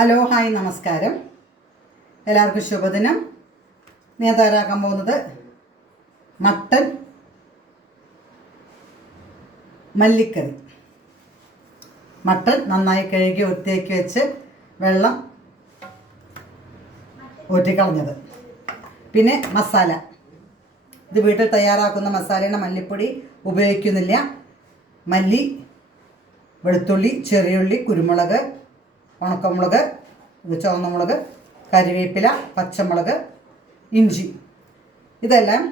Hello hi നമസ്കാരം. എല്ലാവർക്കും ശുഭദിനം. ഞാൻ തയ്യാറാക്കാൻ പോകുന്നത് മട്ടൻ മല്ലിക്കറി. മട്ടൻ നന്നായി കഴുകി വൃത്തിയാക്കി വെച്ച് വെള്ളം ഊറ്റിക്കളഞ്ഞത്. പിന്നെ മസാല. ഇത് വീട്ടിൽ തയ്യാറാക്കുന്ന മസാലയുടെ മല്ലിപ്പൊടി ഉപയോഗിക്കുന്നില്ല. മല്ലി വെളുത്തുള്ളി ചെറിയുള്ളി കുരുമുളക് ഉണക്കമുളക് ഇത് ചുവന്നമുളക് കരിവേപ്പില പച്ചമുളക് ഇഞ്ചി. ഇതെല്ലാം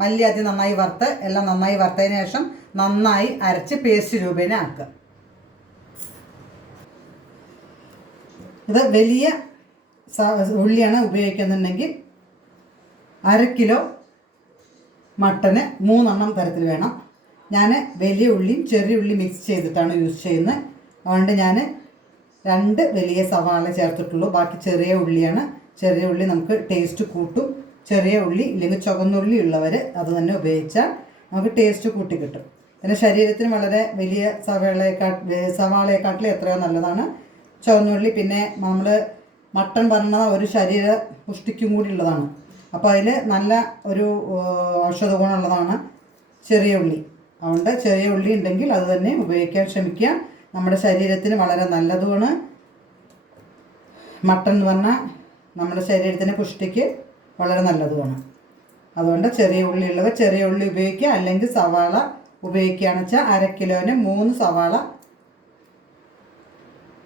മല്ലി ആദ്യം നന്നായി വറുത്ത് എല്ലാം നന്നായി വറുത്തതിന് ശേഷം നന്നായി അരച്ച് പേസ്റ്റ് രൂപേണ ആക്കുക. ഇത് വലിയ ഉള്ളിയാണ് ഉപയോഗിക്കുന്നുണ്ടെങ്കിൽ അര കിലോ മട്ടന് മൂന്നെണ്ണം തരത്തിൽ വേണം. ഞാൻ വലിയ ഉള്ളിയും ചെറിയ ഉള്ളിയും മിക്സ് ചെയ്തിട്ടാണ് യൂസ് ചെയ്യുന്നത്. അതുകൊണ്ട് ഞാൻ രണ്ട് വലിയ സവാള ചേർത്തിട്ടുള്ളൂ. ബാക്കി ചെറിയ ഉള്ളിയാണ്. ചെറിയ ഉള്ളി നമുക്ക് ടേസ്റ്റ് കൂട്ടും. ചെറിയ ഉള്ളി ഇല്ലെങ്കിൽ ചുവന്നുള്ളി ഉള്ളവർ അത് തന്നെ ഉപയോഗിച്ചാൽ നമുക്ക് ടേസ്റ്റ് കൂട്ടി കിട്ടും. പിന്നെ ശരീരത്തിന് വളരെ വലിയ സവാളയെക്കാ സവാളയെക്കാട്ടിലും എത്രയോ നല്ലതാണ്. ചുവന്നുള്ളി പിന്നെ നമ്മൾ മട്ടൺ പറഞ്ഞ ഒരു ശരീര പുഷ്ടിക്കും കൂടി ഉള്ളതാണ്. അപ്പോൾ അതിൽ നല്ല ഒരു ഔഷധ ഗുണമുള്ളതാണ് ചെറിയ ഉള്ളി. അതുകൊണ്ട് ചെറിയ ഉള്ളി ഉണ്ടെങ്കിൽ അത് തന്നെ ഉപയോഗിക്കാൻ ശ്രമിക്കുക. നമ്മുടെ ശരീരത്തിന് വളരെ നല്ലതുമാണ്. മട്ടൺ എന്ന് പറഞ്ഞാൽ നമ്മുടെ ശരീരത്തിന് പുഷ്ടിക്ക് വളരെ നല്ലതുമാണ്. അതുകൊണ്ട് ചെറിയ ഉള്ളി ഉള്ളവർ ചെറിയ ഉള്ളി ഉപയോഗിക്കുക. അല്ലെങ്കിൽ സവാള ഉപയോഗിക്കുകയാണെന്ന് വെച്ചാൽ അര കിലോന് മൂന്ന് സവാള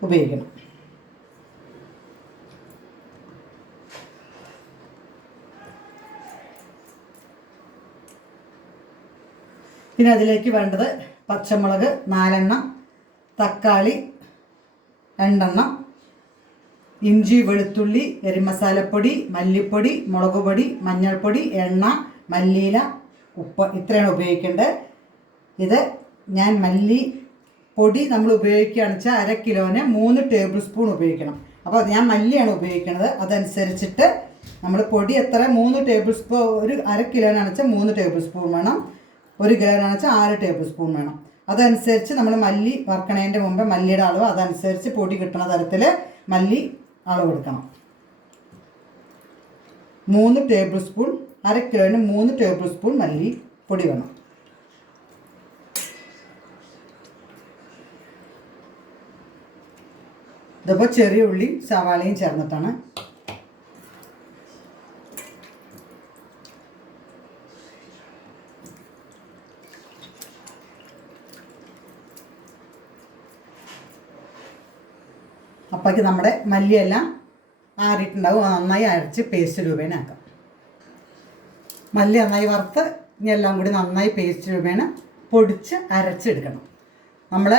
ഉപയോഗിക്കണം. പിന്നെ അതിലേക്ക് വേണ്ടത് പച്ചമുളക് നാലെണ്ണം തക്കാളി രണ്ടെണ്ണം ഇഞ്ചി വെളുത്തുള്ളി എരിമസാലപ്പൊടി മല്ലിപ്പൊടി മുളക് പൊടി മഞ്ഞൾപ്പൊടി എണ്ണ മല്ലിയില ഉപ്പ്. ഇത്രയാണ് ഉപയോഗിക്കേണ്ടത്. ഇത് ഞാൻ മല്ലി പൊടി നമ്മൾ ഉപയോഗിക്കുകയാണെന്ന് വെച്ചാൽ അര കിലോന് മൂന്ന് ടേബിൾ സ്പൂൺ ഉപയോഗിക്കണം. അപ്പോൾ ഞാൻ മല്ലിയാണ് ഉപയോഗിക്കുന്നത്. അതനുസരിച്ചിട്ട് നമ്മൾ പൊടി എത്ര? മൂന്ന് ടേബിൾ സ്പൂൺ ഒരു അര കിലോനാണെന്ന് വെച്ചാൽ മൂന്ന് ടേബിൾ സ്പൂൺ വേണം. ഒരു കിലോനാണെന്ന് വെച്ചാൽ ആറ് ടേബിൾ സ്പൂൺ വേണം. അതനുസരിച്ച് നമ്മൾ മല്ലി വറക്കണതിന്റെ മുമ്പ് മല്ലിയുടെ അളവ് അതനുസരിച്ച് പൊടി കിട്ടുന്ന തരത്തിൽ മല്ലി അളവ് എടുക്കണം. മൂന്ന് ടേബിൾ സ്പൂൺ അര കിലോന് മൂന്ന് ടേബിൾ സ്പൂൺ മല്ലി പൊടി വേണം. ഇതിപ്പോൾ ചെറിയ ഉള്ളി സവാളയും ചേർന്നിട്ടാണ് അപ്പോഴേക്ക് നമ്മുടെ മല്ലിയെല്ലാം ആറിയിട്ടുണ്ടാവും. നന്നായി അരച്ച് പേസ്റ്റ് രൂപേണ ആക്കാം മല്ലി നന്നായി വറുത്ത് ഇനി എല്ലാം കൂടി നന്നായി പേസ്റ്റ് രൂപേണ പൊടിച്ച് അരച്ചെടുക്കണം. നമ്മൾ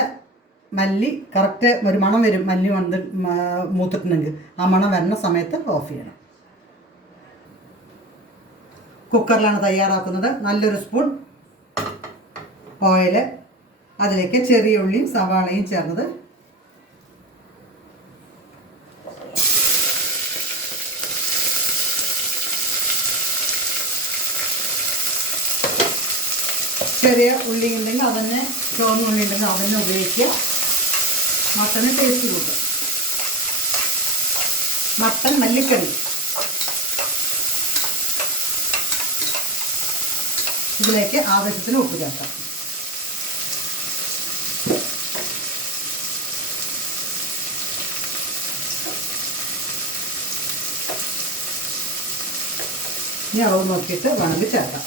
മല്ലി കറക്റ്റ് ഒരു മണം വരും മല്ലി വന്ന് മൂത്തിട്ടുണ്ടെങ്കിൽ ആ മണം വരുന്ന സമയത്ത് ഓഫ് ചെയ്യണം. കുക്കറിലാണ് തയ്യാറാക്കുന്നത്. നല്ലൊരു സ്പൂൺ ഓയിൽ അതിലേക്ക് ചെറിയ ഉള്ളിയും സവാളയും ചേർന്നത് ചെറിയ ഉള്ളി ഉണ്ടെങ്കിൽ അതന്നെ ചുവന്ന ഉള്ളി ഉണ്ടെങ്കിൽ അതന്നെ ഉപയോഗിക്കുക. മട്ടന് ടേസ്റ്റ് കൂട്ടും. മട്ടൻ മല്ലിക്കറി. ഇതിലേക്ക് ആവശ്യത്തിന് ഉപ്പ് ചേർക്കാം. ഇനി അളവ് നോക്കിയിട്ട് വേണമെങ്കിൽ ചേർക്കാം.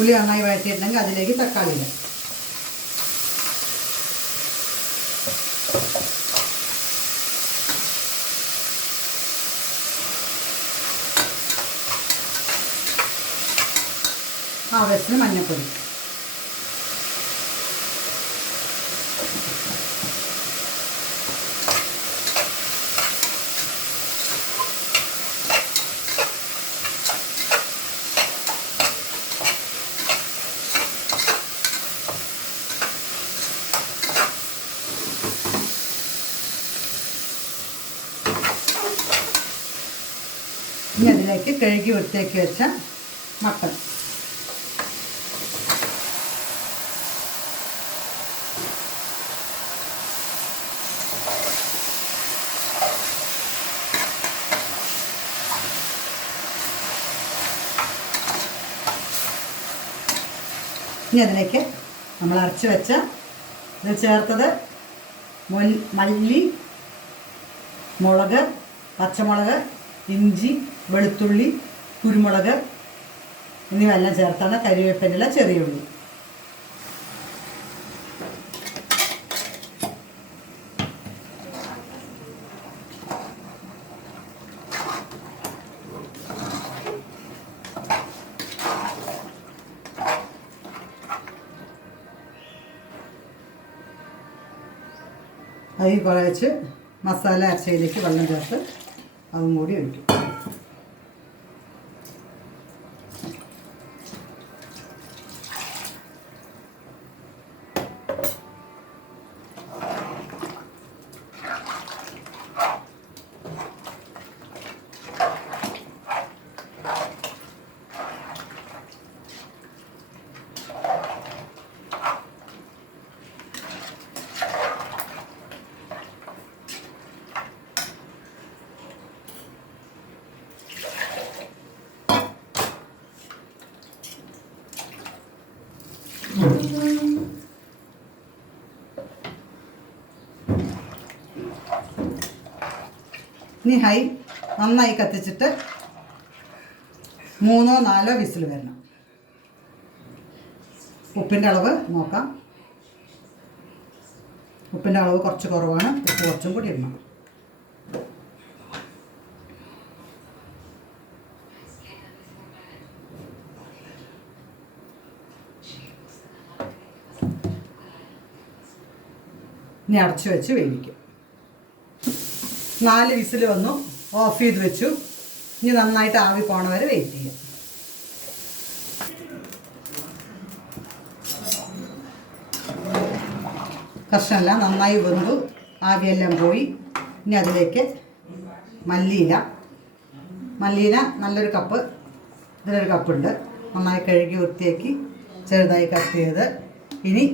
പുളി നന്നായി വഴറ്റിയിട്ടുണ്ടെങ്കിൽ അതിലേക്ക് തക്കാളി ഇടാം. ആവശ്യത്തിന് മഞ്ഞൾപ്പൊടി ഇനി അതിലേക്ക് കഴുകി വൃത്തിയാക്കി വെച്ച മട്ടൺ ഇനി അതിലേക്ക് നമ്മൾ അരച്ച് വെച്ച ഇത് ചേർത്തത് മുൻ മല്ലി മുളക് പച്ചമുളക് ഇഞ്ചി വെളുത്തുള്ളി കുരുമുളക് എന്നിവയെല്ലാം ചേർത്താണ് കരിവേപ്പില ചെറിയ ഉള്ളി അതിൽ കുറച്ച് മസാല അരച്ചയിലേക്ക് വെള്ളം ചേർത്ത് അതും കൂടി ഒഴിക്കും ഇനി ഹൈ നന്നായി കത്തിച്ചിട്ട് മൂന്നോ നാലോ വിസിൽ വരണം. ഉപ്പിന്റെ അളവ് നോക്കാം. ഉപ്പിന്റെ അളവ് കുറച്ച് കുറവാണ്. ഉപ്പ് കുറച്ചും കൂടി ഇടണം. ഇനി അടച്ചു വെച്ച് വേവിക്കും. നാല് വിസിൽ വന്നു. ഓഫ് ചെയ്ത് വെച്ചു. ഇനി നന്നായിട്ട് ആവി പോണ വരെ വെയിറ്റ് ചെയ്യാം. കഷ്ണമെല്ലാം നന്നായി വെന്തു. ആവിയെല്ലാം പോയി. ഇനി അതിലേക്ക് മല്ലിയില. മല്ലിയില നല്ലൊരു കപ്പ്. ഇതിലൊരു കപ്പുണ്ട്. നന്നായി കഴുകി വൃത്തിയാക്കി ചെറുതായി കട്ട് ചെയ്ത്. ഇനി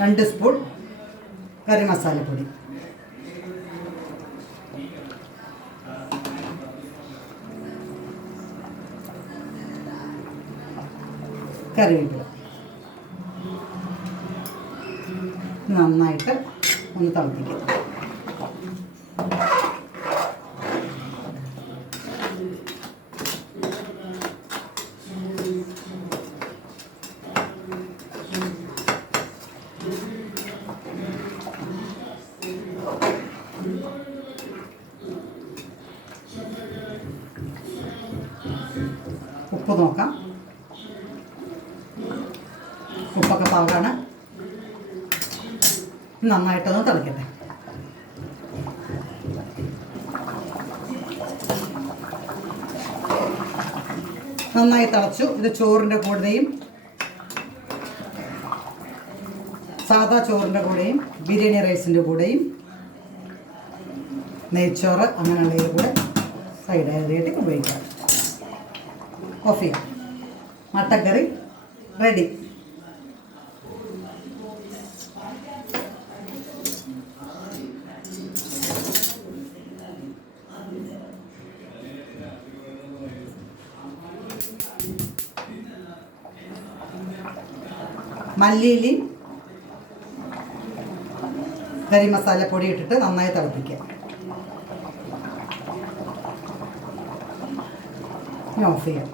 രണ്ട് സ്പൂൺ കറി മസാലപ്പൊടി കറിവേപ്പില. നന്നായിട്ട് ഒന്ന് തിളപ്പിക്കുക ഉപ്പ് നോക്കാം ഉപ്പൊക്കെ പാകാണ് നന്നായിട്ടൊന്ന് തിളയ്ക്കട്ടെ നന്നായി തിളച്ചു. ഇത് ചോറിന്റെ കൂടെയും സാദാ ചോറിന്റെ കൂടെയും ബിരിയാണി റൈസിന്റെ കൂടെയും നെയ്ച്ചോറ് അങ്ങനെയുള്ളതിന്റെ കൂടെ സൈഡ് ആയിട്ട് ഉപയോഗിക്കാം. ഓഫ് മട്ടക്കറി റെഡി മല്ലിയിലി കറി മസാല പൊടി ഇട്ടിട്ട് നന്നായി തിളപ്പിക്കുക. ഓഫ് ചെയ്യാം.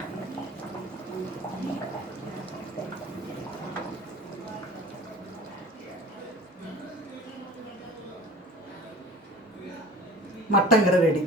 മട്ടൻ കറി റെഡി